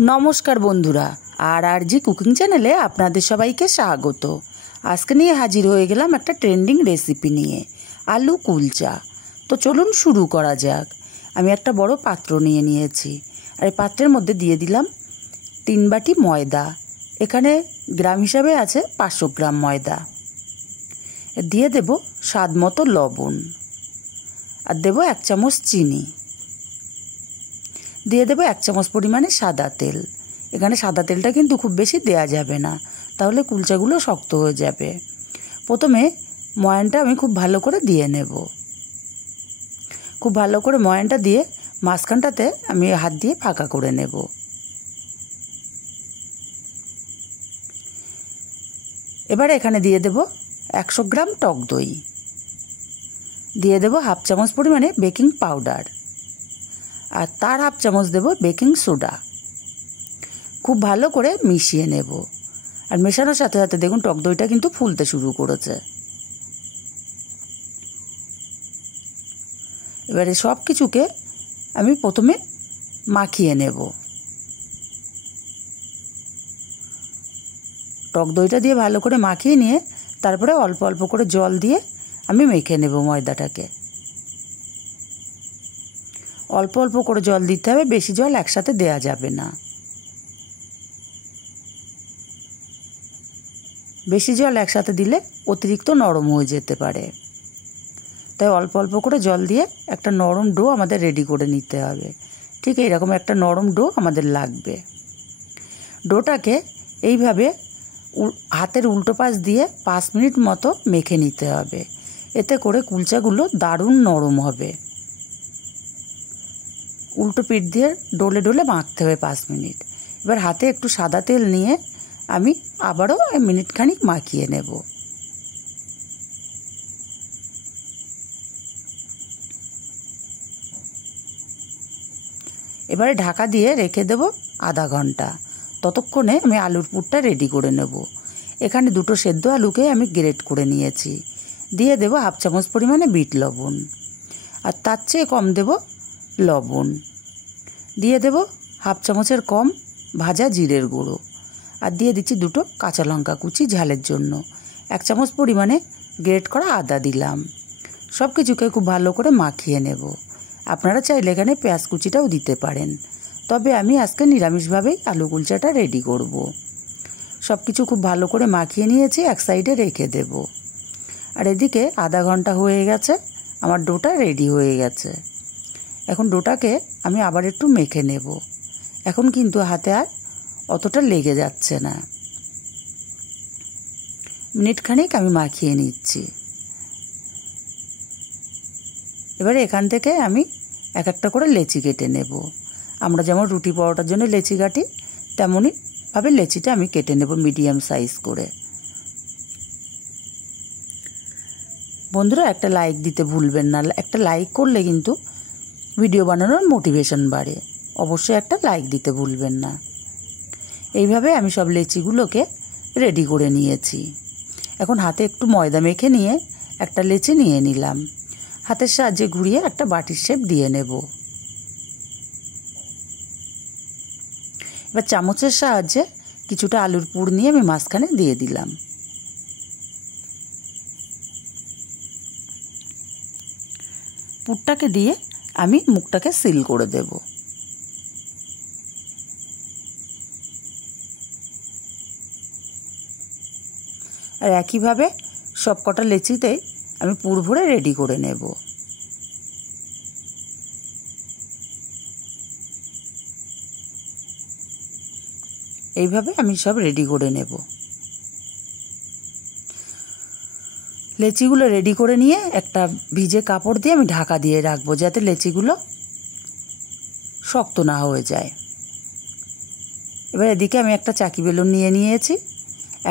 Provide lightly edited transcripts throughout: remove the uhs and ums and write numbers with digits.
नमस्कार बंधुरा RG cooking चैनेले आपनादेर सबाइके स्वागत। आजके निये हाजिर हये गेलाम एकटा ट्रेंडिंग रेसिपि निये आलू कुलचा। तो चलुन शुरू करा जाक। आमी एकटा बड़ो पात्र निये नियेछि आर एई पात्रेर मध्य दिये दिलाम 3 बाटी मयदा। एखाने ग्राम हिसाबे आछे 500 ग्राम मयदा। दिये देब स्वाद मतो लवण और देब 1 चामच चीनी। दिए देव 1 चामच परिमाणे सादा तेल। एखाने सादा तेलटा किन्तु खूब बेशी देया जाबे ना, ताहले कुलचागुलो शक्त हये जाबे। प्रथमे मयानटा आमी खूब भालो करे दिये नेब। खूब भालो करे मयानटा दिये माझखानटाते आमी हाथ दिये फाँका करे नेब। एबारे एखाने दिये देब 100 ग्राम टक दई। दिये देब हाफ चामच परिमाणे बेकिंग पाउडार और तार हाफ चामच देव बेकिंग सोडा। खूब भालो करे मिशिए नेब और मेशानोर साथे साथे देखुन टक दईटा किन्तु फुलते शुरू करेছে। एबारे सब किछुके आमी प्रथमे माखिए नेब। टक दईटा दिए भालो करे माखिए निये तारपरे अल्प अल्प करे जल दिए आमी मेखे नेब मयदाटाके। अल्प अल्प करे जल दीते हबे, बेशी जल एकसाथे देया जाबे ना। बेशी जल एकसाथे दिले अतिरिक्त नरम हये जेते पारे, ताई अल्प अल्प करे जल दिए एकटा नरम डो आमादेर रेडी करे निते हबे। ठीक एइरकम एकटा नरम डो आमादेर लागबे। डोटाके एइभाবে हातेर उल्टो पाश दिए 5 मिनट मतो मेखे निते हबे। एते करे कुलचागुलो दारुण नरम हबे। उल्टो पीठ दिए डोले डोले माखते हबे 5 मिनट। एबार हाथे एकटू सादा तेल निये आमी आबारो मिनिट खानिक माखिए नेब। एबारे ढाका दिए रेखे देब आधा घंटा। ततक्षणे आमी आलुर पुरटा रेडी करे नेब। एखाने दुटो सेদ্ধ आलुके आमी ग्रेट करे नियेछि। दिए देब हाफ चामच परिमाणे बीट लवण और तार चेये कम देब लवण। दिए देब हाफ चामचेर कम भाजा जिरेर गुঁড়ো और दिए दिচ্ছি दुटो काँचा लंका कुचि झालेर जोन्नो। 1 चामच परिमाणे ग्रेट करा आदा दिलाम। सब किछुके खूब भालो करे माखिए नेब। आपनारा चाइले एखाने पेঁয়াজ कुचिटाও दिते पारेन, तबे आमी आजके निरामिषभावेई आलू कुलचाटा रेडी करब। सब किछु खूब भालो करे माखिए निয়েছি, एक साइडे रेखे देब। और एदिके आधा घंटा हये गेছে, आमार डोटा रेडी हये गेছে। এখন ডোটাকে আমি আবার একটু মেখে নেব। এখন কিন্তু হাতে আর অতটা লেগে যাচ্ছে না। মিনিট খানেক আমি মাখিয়ে নিচ্ছি। এবারে এখান থেকে আমি এক একটা করে লেচি কেটে নেব। আমরা যেমন রুটি পরোটার জন্য লেচি কাটি তেমনই ভাবে লেচিটা আমি কেটে নেব মিডিয়াম সাইজ করে। বন্ধুরা একটা লাইক দিতে ভুলবেন না। একটা লাইক করলে কিন্তু ভিডিও বানানোর মোটিভেশন বাড়ে। অবশ্যই একটা লাইক দিতে ভুলবেন না। এইভাবে আমি সব লেচিগুলোকে রেডি করে নিয়েছি। এখন হাতে একটু ময়দা মেখে নিয়ে একটা লেচি নিয়ে নিলাম। হাতের সাহায্যে ঘুরিয়ে একটা বাটির শেপ দিয়ে নেব। এবার চামচের সাহায্যে কিছুটা আলুর পুর নিয়ে আমি মাঝখানে দিয়ে দিলাম। পুরটাকে দিয়ে আমি মুখটাকে সিল করে দেব। আর একইভাবে সবকটা লেচিতে আমি পুর ভরে রেডি করে নেব। এইভাবে আমি সব রেডি করে নেব। লেচিগুলো রেডি করে নিয়ে একটা ভিজে কাপড় দিয়ে আমি ঢাকা দিয়ে রাখবো, যাতে লেচিগুলো শক্ত না হয়ে যায়। এবার এদিকে আমি একটা চাকি বেলুন নিয়ে নিয়েছি।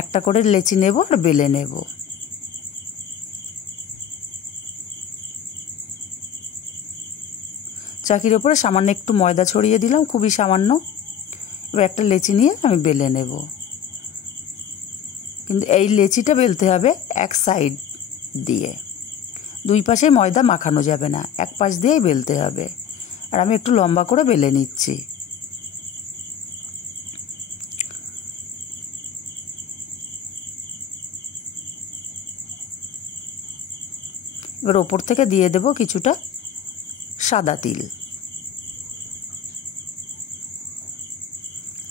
একটা করে লেচি নেব আর বেলে নেব। চাকির উপরে সামান্য একটু ময়দা ছড়িয়ে দিলাম, খুবই সামান্য। এবার একটা লেচি নিয়ে আমি বেলে নেব। কিন্তু এই লেচিটা বেলতে হবে এক সাইড দিয়ে, দুই পাশে ময়দা মাখানো যাবে না, এক পাশ দিয়েই বেলতে হবে। আর আমি একটু লম্বা করে বেলে নিচ্ছি। এবার ওপর থেকে দিয়ে দেব কিছুটা সাদা তিল,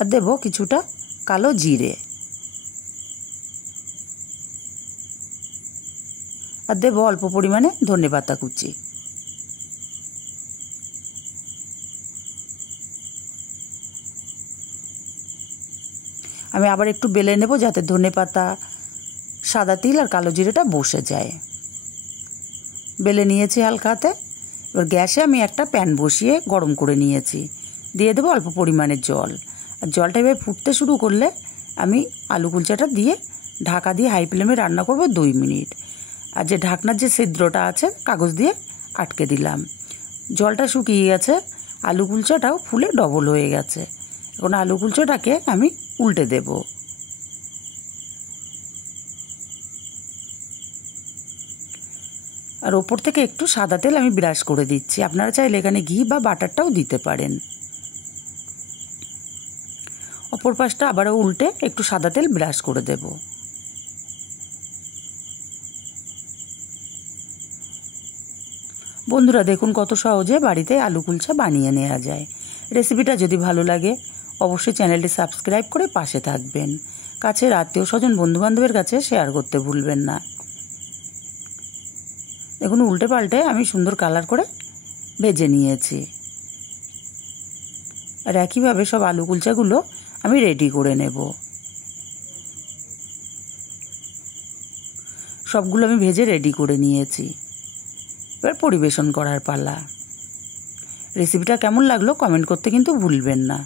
আর দেব কিছুটা কালো জিরে, আর দেব অল্প পরিমাণে ধনেপাতা কুচি। আমি আবার একটু বেলে নেব যাতে ধনেপাতা, সাদা তিল আর কালো জিরেটা বসে যায়। বেলে নিয়েছি হালকাতে। এবার গ্যাসে আমি একটা প্যান বসিয়ে গরম করে নিয়েছি, দিয়ে দেবো অল্প পরিমাণে জল। আর জলটা এবার ফুটতে শুরু করলে আমি আলু কুলচাটা দিয়ে ঢাকা দিয়ে হাই ফ্লেমে রান্না করব 2 মিনিট। আর যে ঢাকনার যে ছিদ্রটা আছে কাগজ দিয়ে আটকে দিলাম। জলটা শুকিয়ে গেছে, আলু কুলচাটাও ফুলে ডবল হয়ে গেছে। এখন আলু কুলচাটাকে আমি উল্টে দেব। আর ওপর থেকে একটু সাদা তেল আমি ব্রাশ করে দিচ্ছি। আপনারা চাইলে এখানে ঘি বা বাটারটাও দিতে পারেন। অপর পাশটা আবারও উল্টে একটু সাদা তেল ব্রাশ করে দেব। বন্ধুরা দেখুন কত সহজে বাড়িতে আলু কুলচা বানিয়ে নেওয়া যায়। রেসিপিটা যদি ভালো লাগে অবশ্যই চ্যানেলটি সাবস্ক্রাইব করে পাশে থাকবেন। কাছের আত্মীয় স্বজন বন্ধুবান্ধবের কাছে শেয়ার করতে ভুলবেন না। দেখুন উল্টে পাল্টে আমি সুন্দর কালার করে ভেজে নিয়েছি। আর একইভাবে সব আলু কুলচাগুলো আমি রেডি করে নেব। সবগুলো আমি ভেজে রেডি করে নিয়েছি। এবার পরিবেশন করার পালা। রেসিপিটা কেমন লাগলো কমেন্ট করতে কিন্তু ভুলবেন না।